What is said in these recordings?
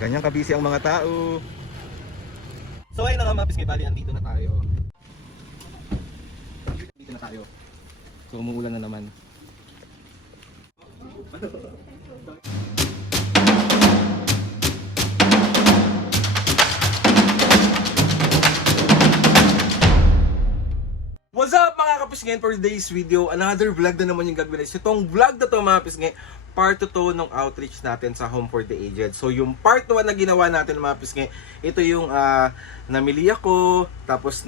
Ganyan kabisi ang mga tao. So ayun na nga mga pisngay, bali andito na tayo. Dito na tayo. So umuulan na naman. What's up mga kapisngay? For today's video, another vlog na naman yung gagawin. Itong vlog na to mga pisngay, part 2 ng outreach natin sa Home for the Aged. So yung part 1 na ginawa natin mga pisngay, ito yung namili ako, tapos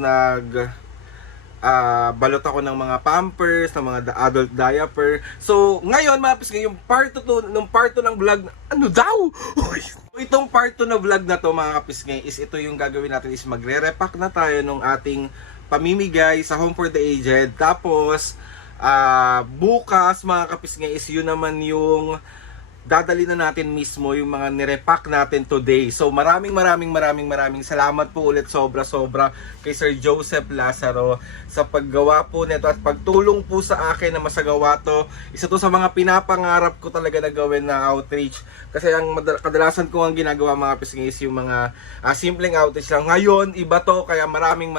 balot ako ng mga pampers, ng mga adult diaper. So ngayon mga pisngay, yung part 2 ng vlog, ano daw? Itong part 2 na vlog na to mga kapisngay, is ito yung gagawin natin, is magre-repack na tayo ng ating pamimigay sa Home for the Aged. Tapos bukas mga kapisngay is yun naman yung dadali na natin mismo yung mga nirepack natin today. So maraming salamat po ulit sobra kay Sir Joseph Lazaro sa paggawa po nito at pagtulong po sa akin na masagawa to. Isa to sa mga pinapangarap ko talaga na gawin na outreach. Kasi ang kadalasan ko ang ginagawa mga pisngay is yung mga simpleng outreach lang. Ngayon, iba to. Kaya maraming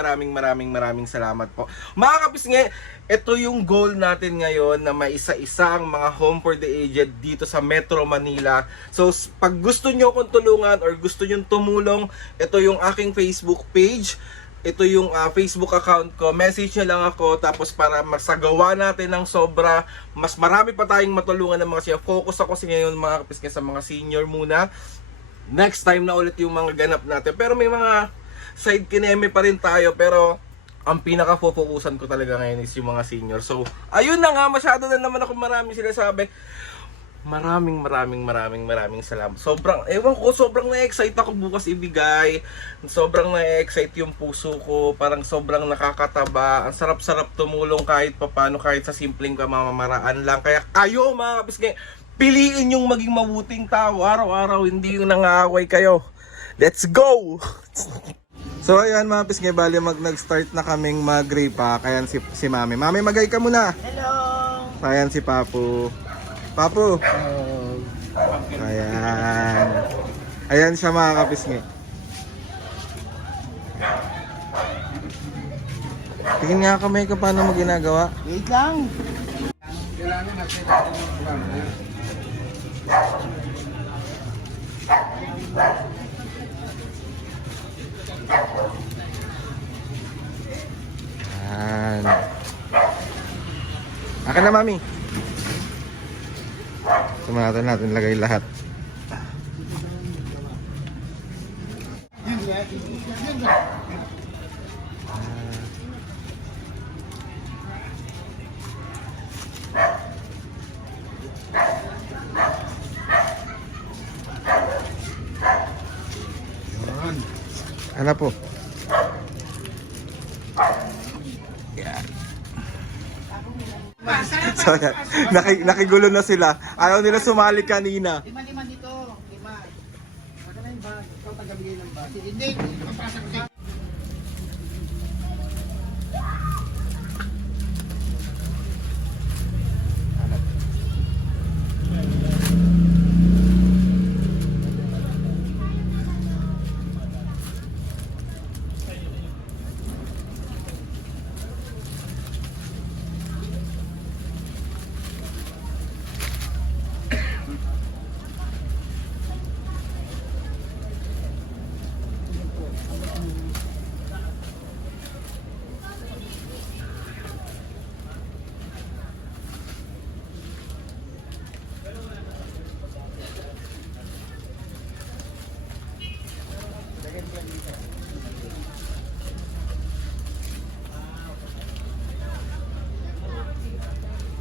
salamat po. Mga kapisngay, ito yung goal natin ngayon na maisa-isa ang mga Home for the Aged dito sa Metro Manila. So, pag gusto nyo akong tulungan or gusto nyo tumulong, ito yung aking Facebook page. Ito yung Facebook account ko. Message nyo lang ako. Tapos para masagawa natin ng sobra, mas marami pa tayong matulungan ng mga senior. Focus ako sa ngayon mga kapisngay sa mga senior muna. Next time na ulit yung mga ganap natin. Pero may mga side kineme pa rin tayo. Pero ang pinaka-focusan ko talaga ngayon is yung mga senior. So, ayun na nga, masyado na naman ako marami sila sabi. Maraming salamat. Sobrang na-excite ako bukas ibigay. Sobrang na-excite yung puso ko. Parang sobrang nakakataba. Ang sarap-sarap tumulong kahit papano, kahit sa simpleng pamamaraan lang. Kaya kayo mga kapisngay, piliin yung maging mabuting tao. Araw-araw, hindi yung nangaaway kayo. Let's go! So ayan mga pisngay, bali nag-start na kaming mag-repack. Ayan si Mami. Mami, magay ka muna. Hello. Ayan si Papu. Papu. Ayan. Ayan siya mga kapisngay. Tingin nga kami kung paano mo ginagawa. Wait lang. Ayan. Akin na Mami. Sumatan natin lagay lahat. Ano po? Yan. So, nakigulo na sila. Ayaw nila sumali kanina. Lima dito. Lima. Wala na yung bag. Ikaw tagabigay ng bag. Hindi. Papasok ko sa'yo.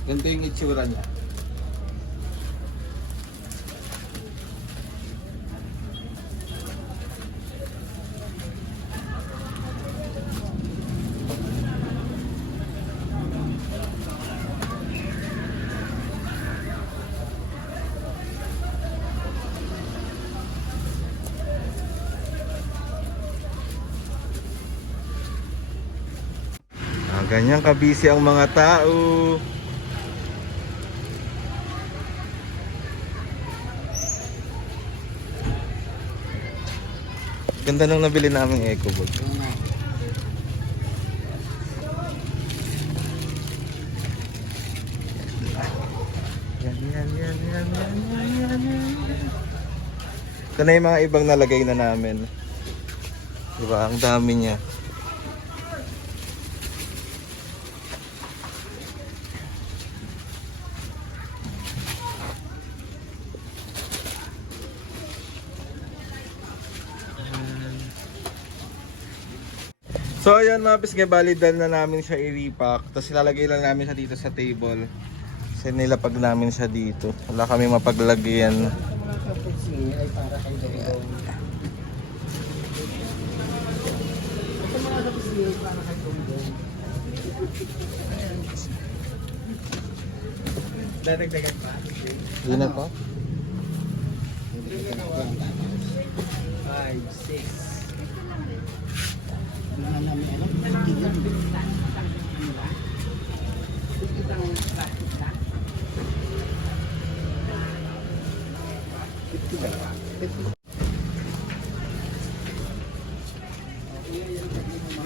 Ganito yung itsura niya. Ganyan kabisi ang mga tao. Ganda nung nabili naming eco bag. Yun nga. Yan. Ito na yung mga ibang nalagay na namin. Diba? Ang dami niya. So ayun mga pisngi, balidan na namin siya i-repack. Tapos ilalagay lang namin siya dito sa table. Kasi nilapag namin siya dito. Wala kami mapaglagyan. Ang mga kapitsi ay para kay Dongdong. Ito mga kapitsi ay para kay Dongdong. Dadagdagan pa? Hindi na po? 5, 6. Wala namin alam. Tigyan.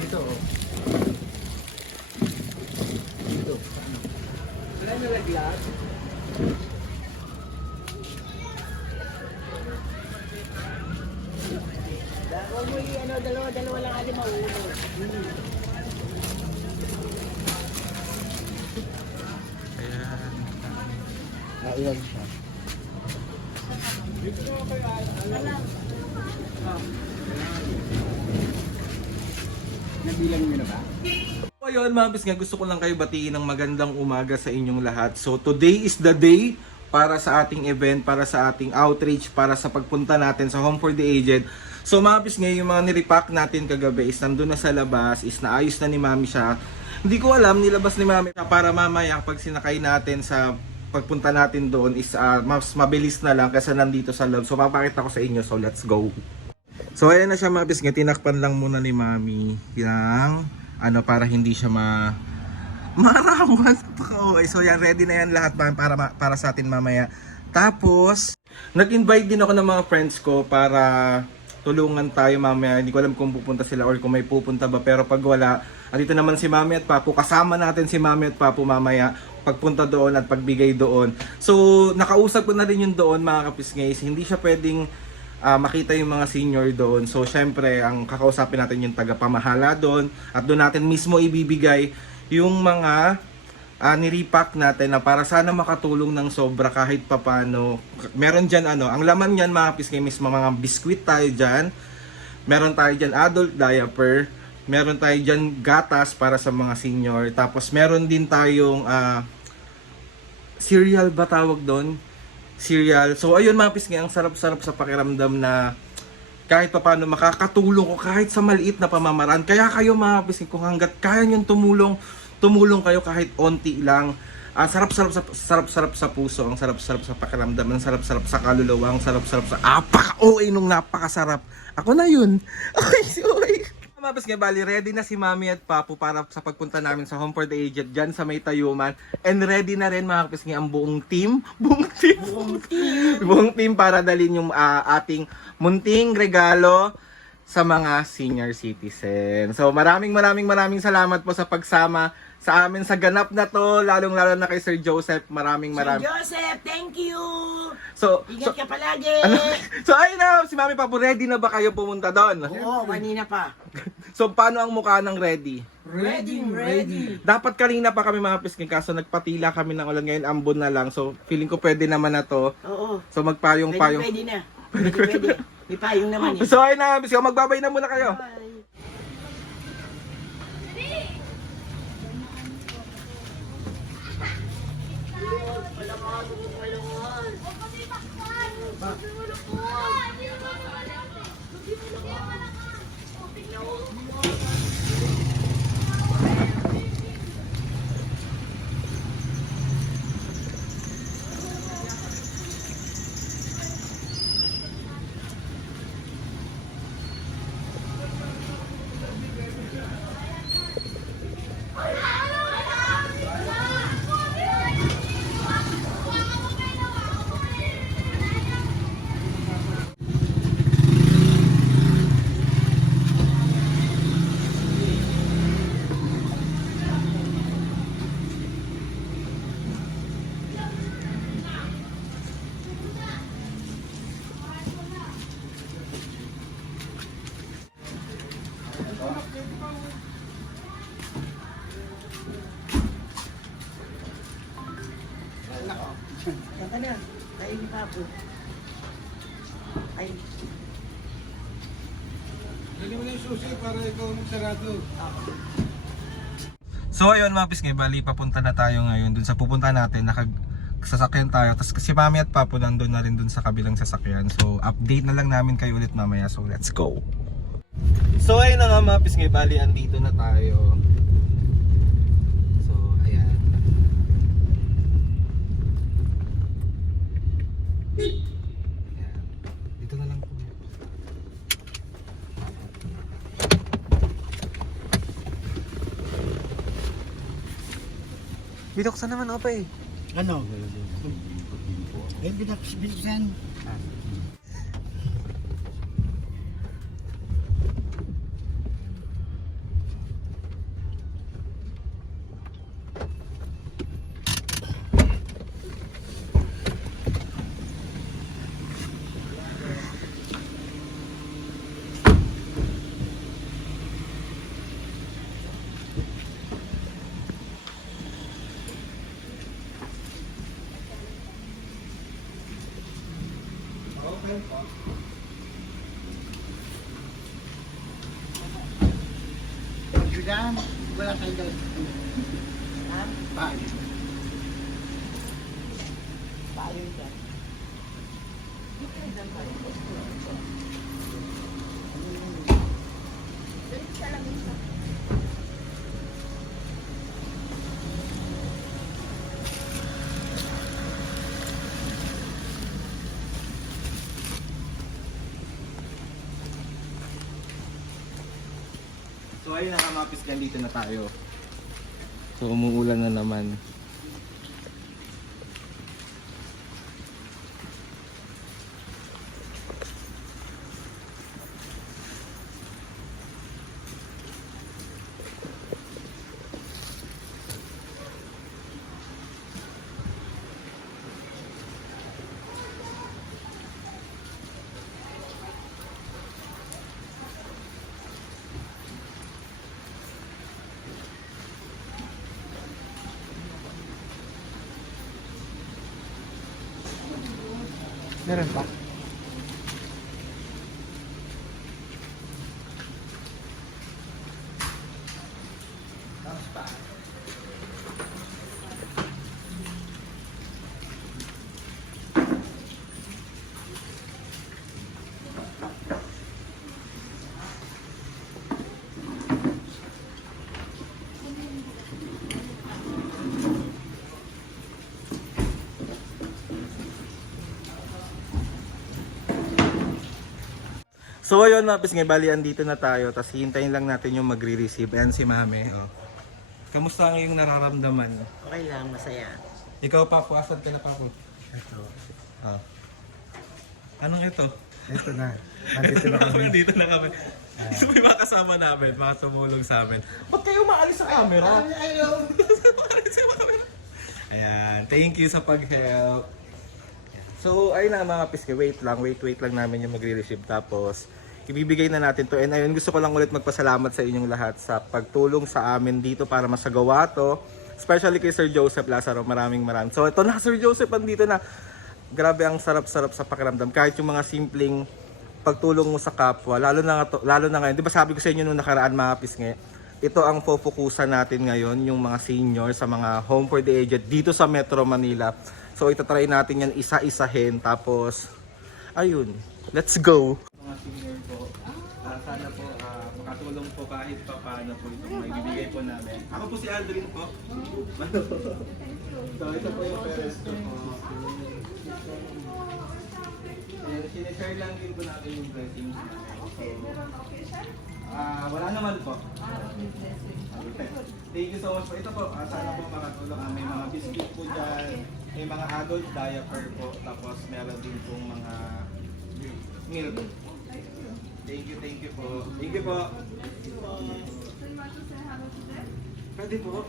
Ito. Ito. Wala nalaglag. Huwag mo dalawa lang ali maulo. Ayan siya. Nabilang nyo na ba? So ayun mga pisngi, gusto ko lang kayo batiin ng magandang umaga sa inyong lahat. So today is the day para sa ating event, para sa ating outreach, para sa pagpunta natin sa Home for the Aged. So mga pisngi, yung mga nirepack natin kagabi is nandun na sa labas, is naayos na ni Mami siya. Hindi ko alam, nilabas ni Mami siya para mamaya pag sinakay natin sa pagpunta natin doon is mas mabilis na lang kasi nandito sa loob. So papakita ko sa inyo, so let's go. So ayan na siya mga pisngi, tinakpan lang muna ni Mami ng para hindi siya maraman. Okay, so yan, ready na yan lahat para sa atin mamaya. Tapos nag-invite din ako ng mga friends ko para tulungan tayo mamaya. Hindi ko alam kung pupunta sila or kung may pupunta ba, pero pag wala, andito naman si Mami at Papu. Kasama natin si Mami at Papu mamaya pagpunta doon at pagbigay doon. So nakausap ko na rin yung doon mga kapisngays. Hindi siya pwedeng makita yung mga senior doon. So syempre ang kakausapin natin yung tagapamahala doon at doon natin mismo ibibigay yung mga nirepack natin na para sana makatulong ng sobra kahit papano. Meron dyan ang laman niyan mga pisngay, mismo mga biskwit tayo dyan. Meron tayo dyan adult diaper. Meron tayo dyan gatas para sa mga senior. Tapos meron din tayong cereal ba tawag doon? Cereal. So ayun mga pisngay, ang sarap-sarap sa pakiramdam na kahit papaano makakatulong ko kahit sa maliit na pamamaraan. Kaya kayo mga pisngay, kung hanggat kaya nyo tumulong kayo kahit onti lang. Sarap-sarap sa puso, ang sarap-sarap sa pakiramdam, ang sarap-sarap sa kaluluwa, ang sarap-sarap sa apaka-OA nung napakasarap. Ako na yun. Okay. Mga pisngay, bali, ready na si Mami at Papu para sa pagpunta namin sa Home for the Aged dyan sa May Tayuman. And ready na rin mga pisngay ang buong team. Buong team para dalhin yung ating munting regalo sa mga senior citizen. So maraming salamat po sa pagsama sa amin sa ganap na to, lalong-lalo na kay Sir Joseph. Maraming. Sir Joseph, thank you! So, Ingat ka palagi! So ayun na, si Mami Papu, ready na ba kayo pumunta doon? Oo, kanina pa. So paano ang mukha ng ready? Ready. Dapat kanina pa kami mga pisking, kaso nagpatila kami ng ulan, ngayon ambon na lang. So feeling ko pwede naman na to. Oo. So magpayong-payong. Pwede na. Pwede. May payong naman eh. So ayun na, pisking, magbabay na muna kayo. Bye. anak ko. Saka na. Tayo ni Papo. Ay, Dali mo na yung susi para ikaw magsarado. So ayun mga pisngay, bali papunta na tayo ngayon dun sa pupunta natin, sasakyan tayo. Tapos si Mami at Papo nandun na rin dun sa kabilang sasakyan. So update na lang namin kayo ulit mamaya. So let's go. So ayun na nga mga pisngay, bali andito na tayo. So ayan. Ayan. Dito na lang po. Binuksan naman opa eh. Ano? Ay, binuksan. Julian, wala tayong dalawa. ha? Paano? Tayo dyan. So ayun na mga pisngay, dito na tayo. So umuulan na naman. Meron pa? So ayun mga pisngay, bali andito na tayo. Tapos hintayin lang natin yung magre-receive. Ayan si Mami. Oh. Kamusta ang iyong nararamdaman? Okay lang, masaya. Ikaw Papo, asan ka na Papo? Ito. Ah. Anong ito? Ito na. Nandito na kami. Nandito na kami. Ito may mga kasama namin, mga tumulong sa amin. Ba't kayo maalis sa camera? Ayaw. Maalis sa camera. Ayan, thank you sa pag-help. So, ayun na mga piske, wait lang namin yung magre-receive. Tapos, ibibigay na natin to. And ayun, gusto ko lang ulit magpasalamat sa inyong lahat sa pagtulong sa amin dito para masagawa to. Especially kay Sir Joseph Lazaro, maraming. So, ito na, Sir Joseph, andito na. Grabe ang sarap-sarap sa pakiramdam. Kahit yung mga simpleng pagtulong mo sa kapwa, lalo na ngayon. Di ba sabi ko sa inyo nung nakaraan mga piske, ito ang focusan natin ngayon, yung mga senior sa mga home for the aged dito sa Metro Manila. So itatry natin yan isa-isahin, tapos ayun, let's go! Mga senior po, sana po makatulong po kahit pa paano po itong may bibigay po namin. Ako po si Aldrin po. So ito po yung parents ko po. Sinishare lang din po natin yung blessings namin. Wala naman po. Okay. Thank you so much po. Ito po, sana po makatulong. May mga biscuit po dyan. May mga adult diaper po. Tapos meron din pong mga milk. Thank you po. Thank you po. Pwede po.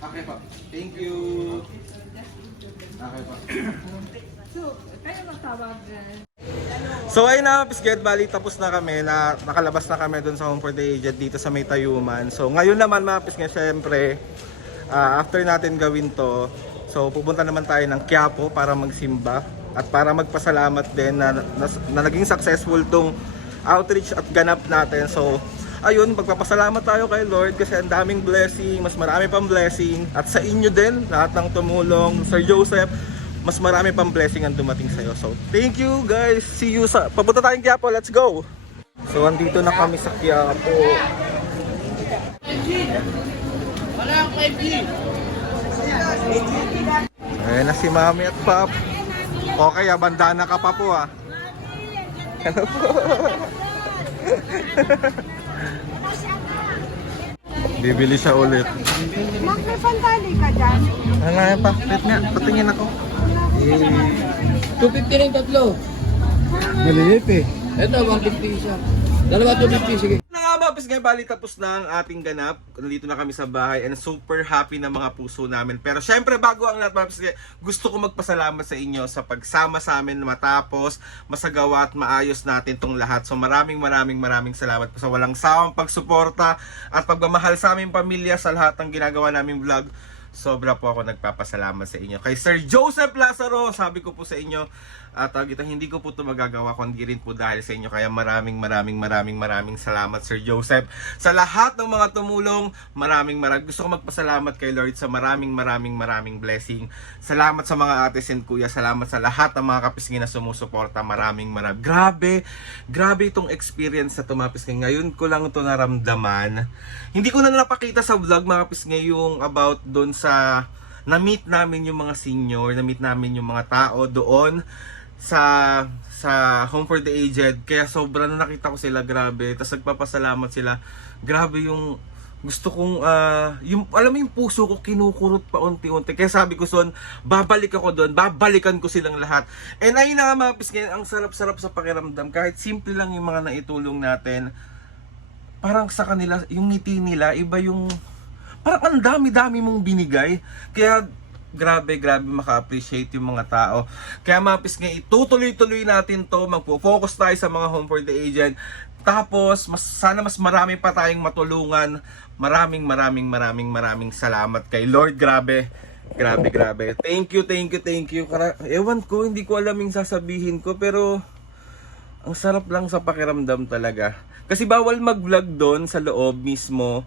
Okay po. Thank you. Okay po. So, kayo magtawag. So ayun na, Pisget, bali tapos na kami, nakalabas na kami dun sa Home for the Aged dito sa May Tayuman. So ngayon naman mga Pisget, syempre, after natin gawin to, so pupunta naman tayo ng Quiapo para magsimba at para magpasalamat din na naging successful tong outreach at ganap natin. So ayun, magpapasalamat tayo kay Lord kasi ang daming blessing, mas marami pang blessing. At sa inyo din, lahat ng tumulong, Sir Joseph, mas marami pang blessing ang dumating sa'yo. So, thank you guys. See you sa... Papunta tayong Quiapo. Let's go! So, andito na kami sa Quiapo. Wala ang 5G. Ayan na si Mami at Pap. Okay, bandana ka pa po ah. Ano po? Bibili siya ulit. Magpapantali ka dyan. Ano nga pa? Wait nga, patingin ako. 250 rin tatlo. Maliit eh. Ito, 150 isa. Dalawa 250, sige. Nakababis ngayon, bali tapos na ang ating ganap. Nandito na kami sa bahay and super happy na mga puso namin. Pero syempre bago ang lahat, Babis, gusto ko magpasalamat sa inyo sa pagsama sa amin matapos masagawa at maayos natin tong lahat. So maraming salamat po sa walang sawang pagsuporta at pagmamahal sa aming pamilya sa lahat ng ginagawa naming vlog. Sobra po ako nagpapasalamat sa inyo. Kay Sir Joseph Lazaro, sabi ko po sa inyo, at hindi ko po ito magagawa kundi rin po dahil sa inyo. Kaya maraming salamat Sir Joseph. Sa lahat ng mga tumulong, maraming gusto ko magpasalamat kay Lord sa maraming blessing. Salamat sa mga ates and kuya. Salamat sa lahat ng mga kapisngin na sumusuporta. Maraming. Grabe itong experience sa tumapisngin. Ngayon ko lang ito naramdaman. Hindi ko na napakita sa vlog mga kapisngin yung about doon sa na-meet namin yung mga senior, na-meet namin yung mga tao doon sa Home for the Aged. Kaya sobrang nakita ko sila, grabe. Tapos nagpapasalamat sila. Grabe yung gusto kong yung alam mo yung puso ko kinukurot pa unti-unti. Kaya sabi ko son, babalik ako doon, babalikan ko silang lahat. And ayun na nga mga pisngin, ang sarap-sarap sa pakiramdam. Kahit simple lang yung mga naitulong natin, parang sa kanila, yung ngiti nila, iba yung parang ang dami-dami mong binigay. Kaya grabe maka-appreciate yung mga tao. Kaya mga pisngin, itutuloy-tuloy natin to. Magpo-focus tayo sa mga Home for the Aged. Tapos sana mas marami pa tayong matulungan. Maraming salamat kay Lord. Grabe. Thank you. Ewan ko, hindi ko alam yung sasabihin ko, pero ang sarap lang sa pakiramdam talaga. Kasi bawal mag-vlog doon sa loob mismo.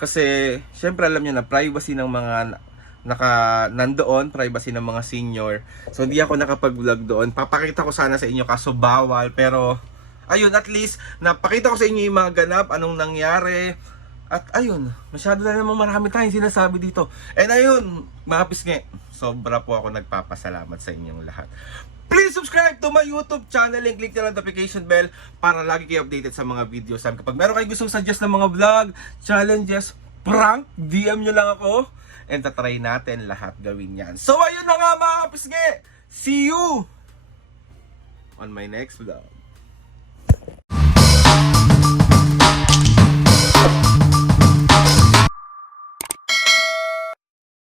Kasi syempre alam niyo na privacy ng mga nandoon, privacy ng mga senior. So hindi ako nakapag-vlog doon. Papakita ko sana sa inyo kaso bawal, pero ayun, at least napakita ko sa inyo yung mga ganap, anong nangyari. At ayun, masyado na naman marami tayong sinasabi dito. And ayun, mga pisngi, sobra po ako nagpapasalamat sa inyong lahat. Please subscribe to my YouTube channel and click the notification bell para lagi kayo updated sa mga videos. Kapag meron kayo gustong suggest ng mga vlog, challenges, prank, DM nyo lang ako. And tatry natin lahat gawin yan. So ayun na nga mga pisngi, see you on my next vlog.